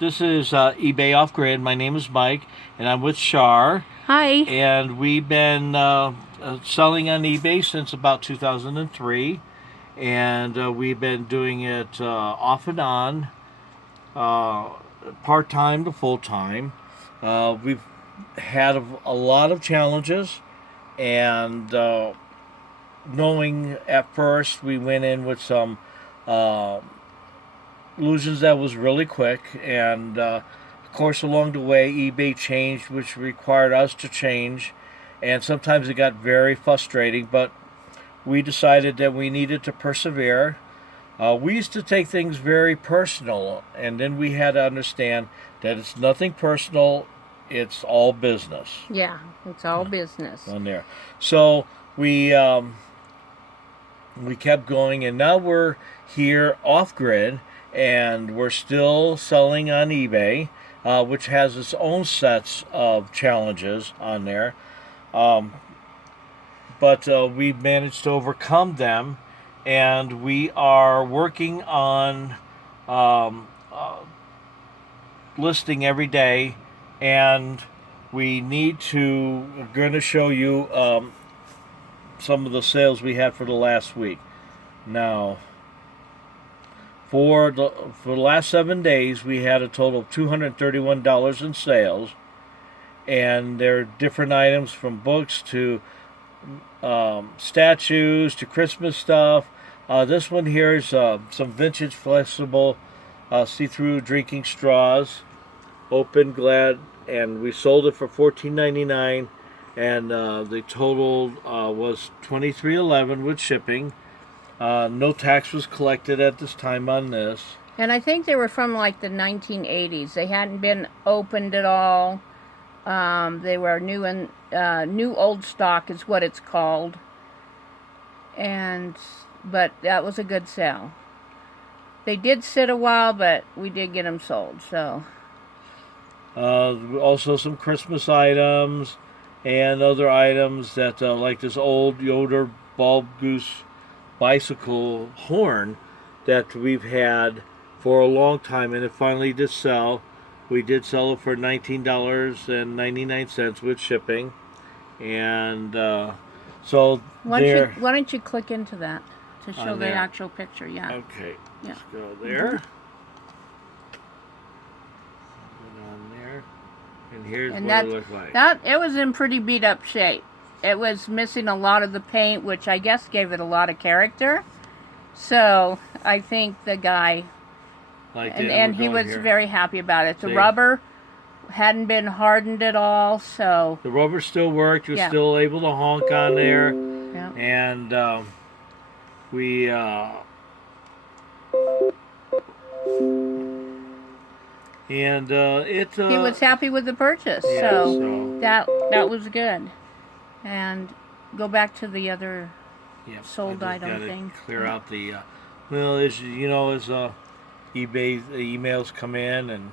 This is eBay Off Grid. My name is Mike, and I'm with Shar. Hi. And we've been selling on eBay since about 2003, and we've been doing it off and on, part-time to full-time. We've had a lot of challenges, and knowing at first we went in with some illusions that was really quick, and of course along the way eBay changed, which required us to change, and sometimes it got very frustrating, but we decided that we needed to persevere. We used to take things very personal, and then we had to understand that it's nothing personal, it's all business. Yeah, it's all business. On there. So we kept going, and now we're here off grid, and we're still selling on eBay, which has its own sets of challenges on there. But we've managed to overcome them, and we are working on listing every day, and we're going to show you some of the sales we had for the last week. Now, for the last 7 days, we had a total of $231 in sales, and there are different items from books to statues to Christmas stuff. This one here is some vintage flexible see-through drinking straws, open, glad, and we sold it for $14.99, and the total was $23.11 with shipping. No tax was collected at this time on this. And I think they were from like the 1980s. They hadn't been opened at all. They were new and new old stock is what it's called. But that was a good sale. They did sit a while, but we did get them sold. So. Also some Christmas items and other items that like this old Yoder bulb goose bicycle horn that we've had for a long time, and it finally did sell. We did sell it for $19.99 with shipping, and so why don't you click into that to show the actual picture? Yeah. Okay. Yeah. Let's go there. Go down there, and here's what it looked like. That it was in pretty beat up shape. It was missing a lot of the paint, which I guess gave it a lot of character. So I think the guy, and he was very happy about it. The rubber hadn't been hardened at all, so the rubber still worked. You're still able to honk on there, and we. And he was happy with the purchase, so that was good. And go back to the other sold item thing. Clear out the well, as you know, as eBay emails come in, and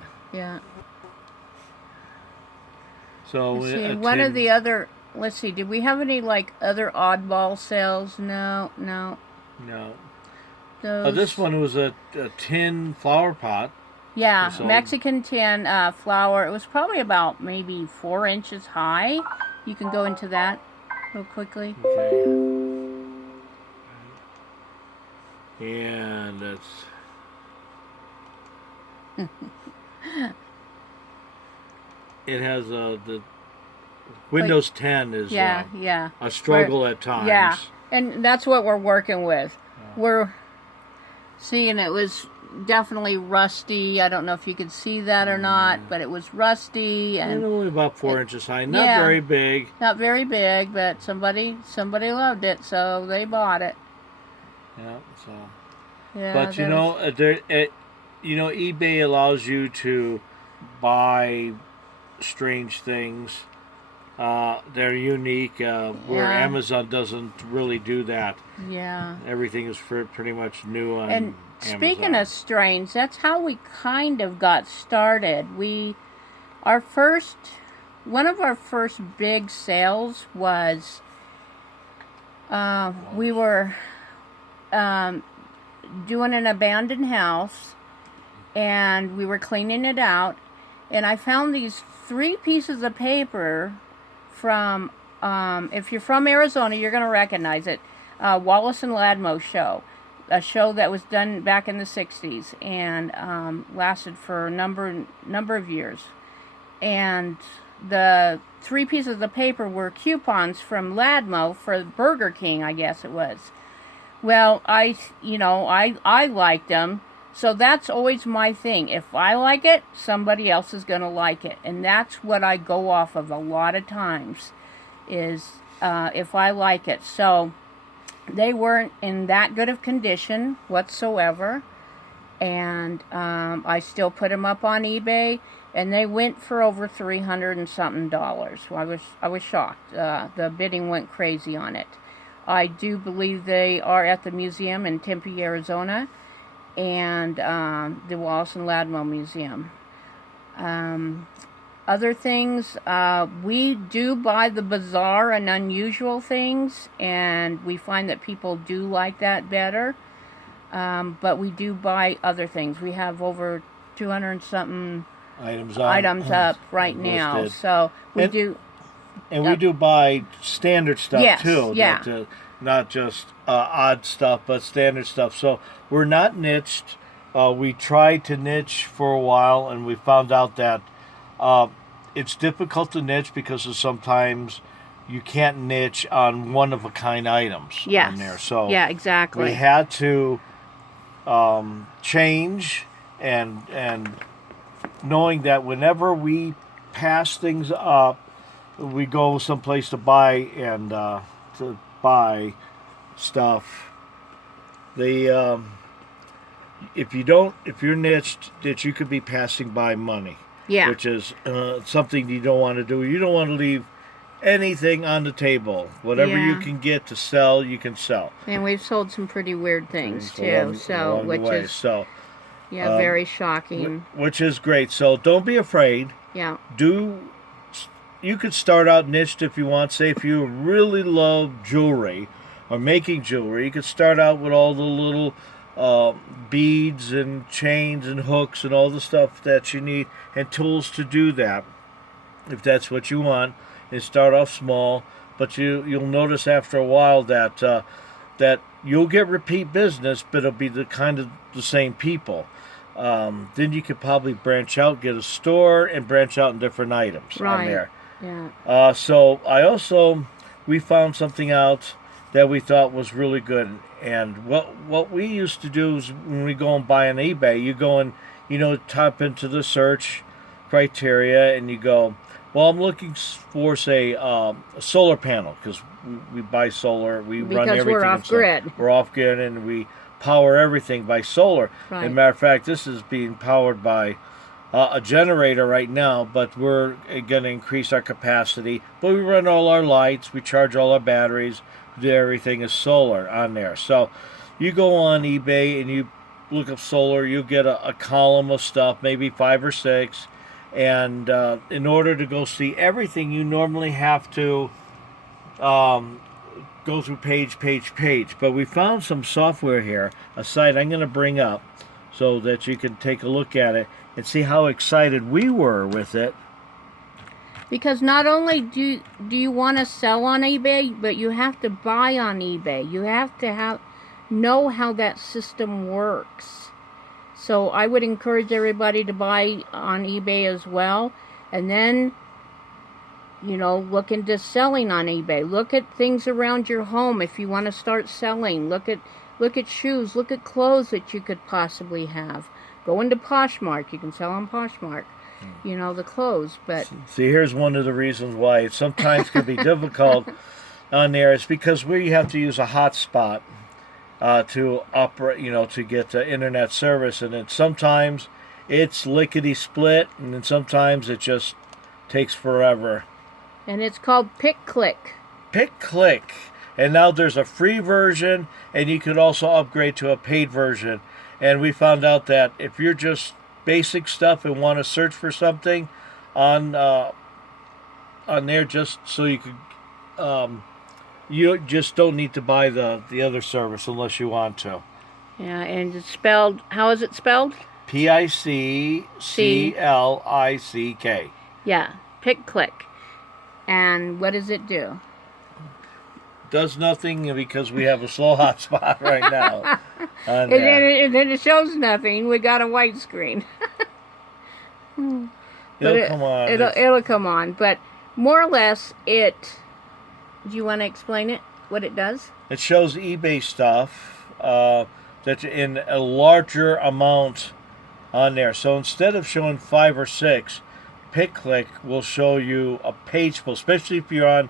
so one of the other. Let's see. Did we have any like other oddball sales? No. This one was a tin flower pot. Yeah, Mexican tin flower. It was probably about maybe 4 inches high. You can go into that real quickly. Okay. And that's... it has the Windows 10 is a struggle at times. Yeah, and that's what we're working with. We're seeing it was definitely rusty. I don't know if you could see that or not, but it was rusty and only about 4 inches high. Not very big. Not very big, but somebody loved it, so they bought it. Yeah. So. Yeah. But you know, eBay allows you to buy strange things. They're unique, where Amazon doesn't really do that. Yeah. Everything is pretty much new on Amazon. Speaking of strange, that's how we kind of got started. One of our first big sales was we were doing an abandoned house, and we were cleaning it out, and I found these 3 pieces of paper from, if you're from Arizona, you're going to recognize it, Wallace and Ladmo show. A show that was done back in the 60s and lasted for a number of years. And the 3 pieces of paper were coupons from Ladmo for Burger King, I guess it was. Well, I liked them, so that's always my thing. If I like it, somebody else is going to like it. And that's what I go off of a lot of times, is if I like it. So they weren't in that good of condition whatsoever, and I still put them up on eBay, and they went for over $300 and something. So I was shocked. The bidding went crazy on it. I do believe they are at the museum in Tempe, Arizona, and the Wallace and Ladmo Museum. Other things, we do buy the bizarre and unusual things, and we find that people do like that better. But we do buy other things. We have over 200 and something items up right now. So we do. And we do buy standard stuff, yes, too. Yeah. Not just odd stuff, but standard stuff. So we're not niched. We tried to niche for a while, and we found out that it's difficult to niche because of sometimes you can't niche on one-of-a-kind items on there. So yeah, exactly. We had to change, and knowing that whenever we pass things up, we go someplace to buy stuff. If you're niched, that you could be passing by money. Yeah. Which is something you don't want to do. You don't want to leave anything on the table. Whatever you can get to sell, you can sell. And we've sold some pretty weird things too. Very shocking. Which is great. So don't be afraid. Yeah. You could start out niched if you want. Say if you really love jewelry or making jewelry, you could start out with all the little beads and chains and hooks and all the stuff that you need and tools to do that, if that's what you want. And start off small, but you'll notice after a while that you'll get repeat business, but it'll be the same people. Then you could probably branch out, get a store, and branch out in different items on there. Yeah. So we found something out that we thought was really good. And what we used to do is when we go and buy on eBay, you go and type into the search criteria, and you go, well, I'm looking for, say, a solar panel, because we buy solar. We run everything. We're off grid. We're off grid, and we power everything by solar. Right. As a matter of fact, this is being powered by a generator right now, but we're going to increase our capacity. But we run all our lights, we charge all our batteries, everything is solar on there. So you go on eBay and you look up solar, you get a column of stuff, maybe 5 or 6, and in order to go see everything, you normally have to go through page. But we found some software here, a site I'm going to bring up so that you can take a look at it and see how excited we were with it. Because not only do you want to sell on eBay, but you have to buy on eBay. You have to know how that system works. So I would encourage everybody to buy on eBay as well. And then, look into selling on eBay. Look at things around your home if you want to start selling. Look at shoes. Look at clothes that you could possibly have. Go into Poshmark. You can sell on Poshmark. The clothes, but... See, here's one of the reasons why it sometimes can be difficult on there. It's because we have to use a hotspot to operate, to get internet service, and then sometimes it's lickety-split, and then sometimes it just takes forever. And it's called Pick-Click. Pick-Click. And now there's a free version, and you could also upgrade to a paid version. And we found out that if you're just basic stuff and want to search for something on there, just so you could, you just don't need to buy the other service unless you want to. Yeah, and it's spelled. How is it spelled? PICCLICK. Yeah, pick click. And what does it do? Does nothing because we have a slow hotspot right now. And then it shows nothing. We got a white screen. It'll come on. It'll come on. But more or less, do you want to explain it? What it does? It shows eBay stuff that's in a larger amount on there. So instead of showing 5 or 6, pick click will show you a page full, especially if you're on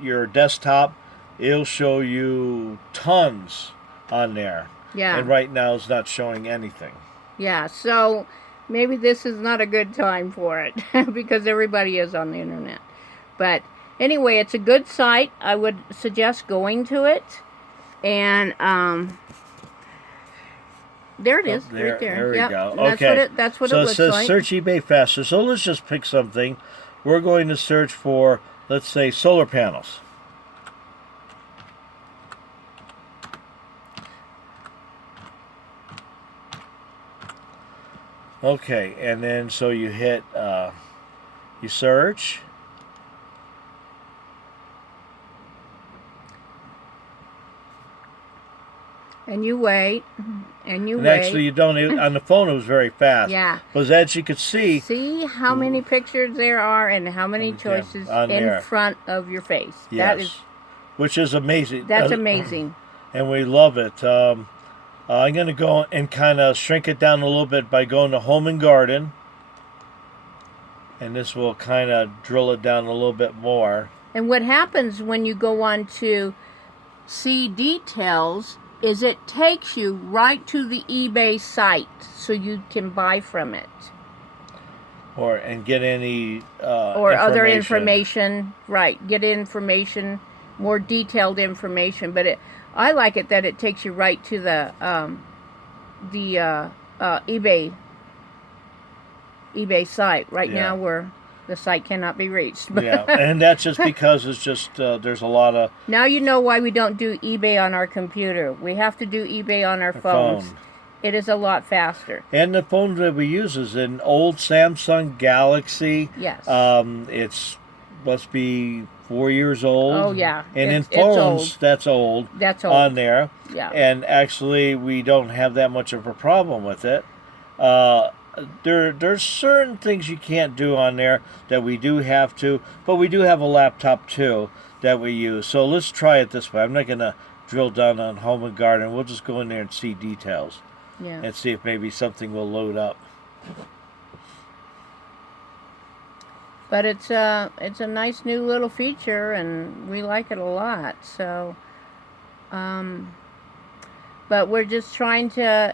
your desktop. It'll show you tons on there. Yeah. And right now it's not showing anything. Yeah, so maybe this is not a good time for it because everybody is on the internet. But anyway, it's a good site. I would suggest going to it. And there it is, right there. There we go. Okay. That's what it looks like. So it says search eBay faster. So let's just pick something. We're going to search for, let's say, solar panels. Okay, and then so you hit, you search. And you wait, and wait. Actually, you don't, on the phone it was very fast. Yeah. Because as you could see. See how many pictures there are and how many choices in front of your face. Yes. Which is amazing. That's amazing. And we love it. I'm going to go and kind of shrink it down a little bit by going to Home and Garden. And this will kind of drill it down a little bit more. And what happens when you go on to see details is it takes you right to the eBay site so you can buy from it. And get any or other information. Right, get information, more detailed information. But I like it that it takes you right to the eBay site. Right now the site cannot be reached. Yeah, and that's just because it's just there's a lot of... Now you know why we don't do eBay on our computer. We have to do eBay on our phones. It is a lot faster. And the phone that we use is an old Samsung Galaxy. Yes. It's must be 4 years old. Oh, yeah. And in phones, that's old. That's old. On there. Yeah. And actually, we don't have that much of a problem with it. There's certain things you can't do on there that we do have to, but we do have a laptop too that we use. So let's try it this way. I'm not going to drill down on Home and Garden. We'll just go in there and see details. Yeah. And see if maybe something will load up. But it's a nice new little feature, and we like it a lot. So, but we're just trying to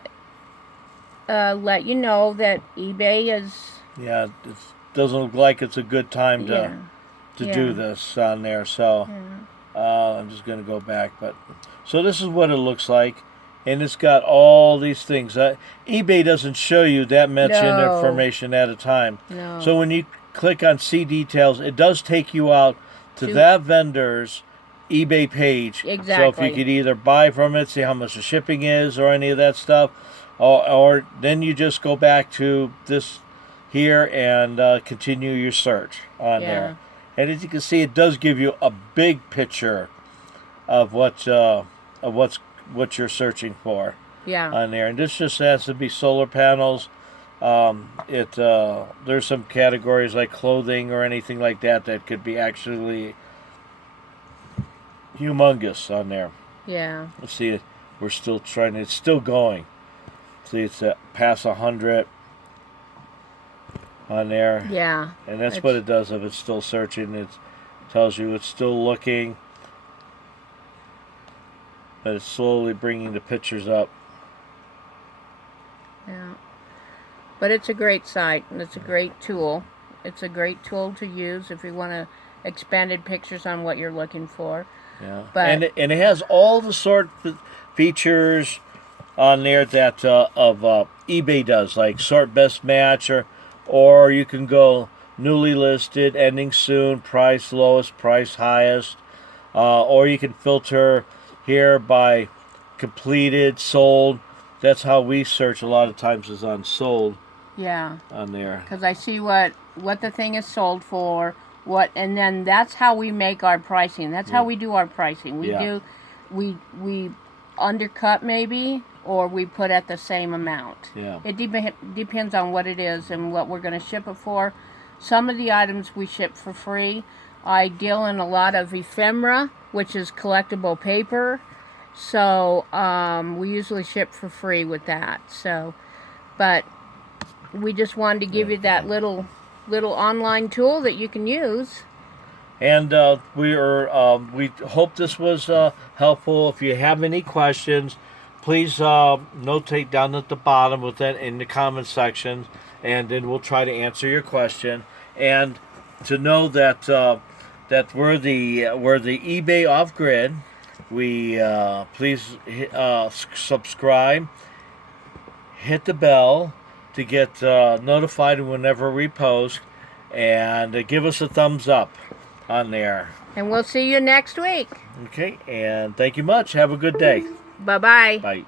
let you know that eBay is... Yeah, it doesn't look like it's a good time to do this on there. So I'm just going to go back. So this is what it looks like. And it's got all these things. eBay doesn't show you that much information at a time. No. So when you click on See Details, it does take you out to that vendor's eBay page. Exactly. So if you could either buy from it, see how much the shipping is or any of that stuff, or then you just go back to this here and continue your search on there. And as you can see, it does give you a big picture of what you're searching for on there. And this just has to be solar panels. There's some categories like clothing or anything like that that could be actually humongous on there. Yeah. Let's see, we're still trying, it's still going. See, it's past 100 on there. Yeah. And that's what it does if it's still searching. It tells you it's still looking. But it's slowly bringing the pictures up. Yeah. But it's a great site, and it's a great tool. It's a great tool to use if you want expanded pictures on what you're looking for. Yeah. But and it has all the sort of features on there that eBay does, like sort best match, or you can go newly listed, ending soon, price lowest, price highest, or you can filter here by completed, sold. that's how we search a lot of times, is on sold. Yeah. On there. Because I see what the thing is sold for, and then that's how we make our pricing. That's how we do our pricing. We undercut maybe, or we put at the same amount. Yeah. It depends on what it is and what we're going to ship it for. Some of the items we ship for free. I deal in a lot of ephemera, which is collectible paper. So we usually ship for free with that. So, but we just wanted to give you that little online tool that you can use. And we hope this was helpful. If you have any questions, please notate down at the bottom with that in the comment section, and then we'll try to answer your question. And to know that we're the eBay Off Grid. We please subscribe, hit the bell to get notified whenever we post, and give us a thumbs up on there. And we'll see you next week. Okay, and thank you much. Have a good day. Bye-bye. Bye.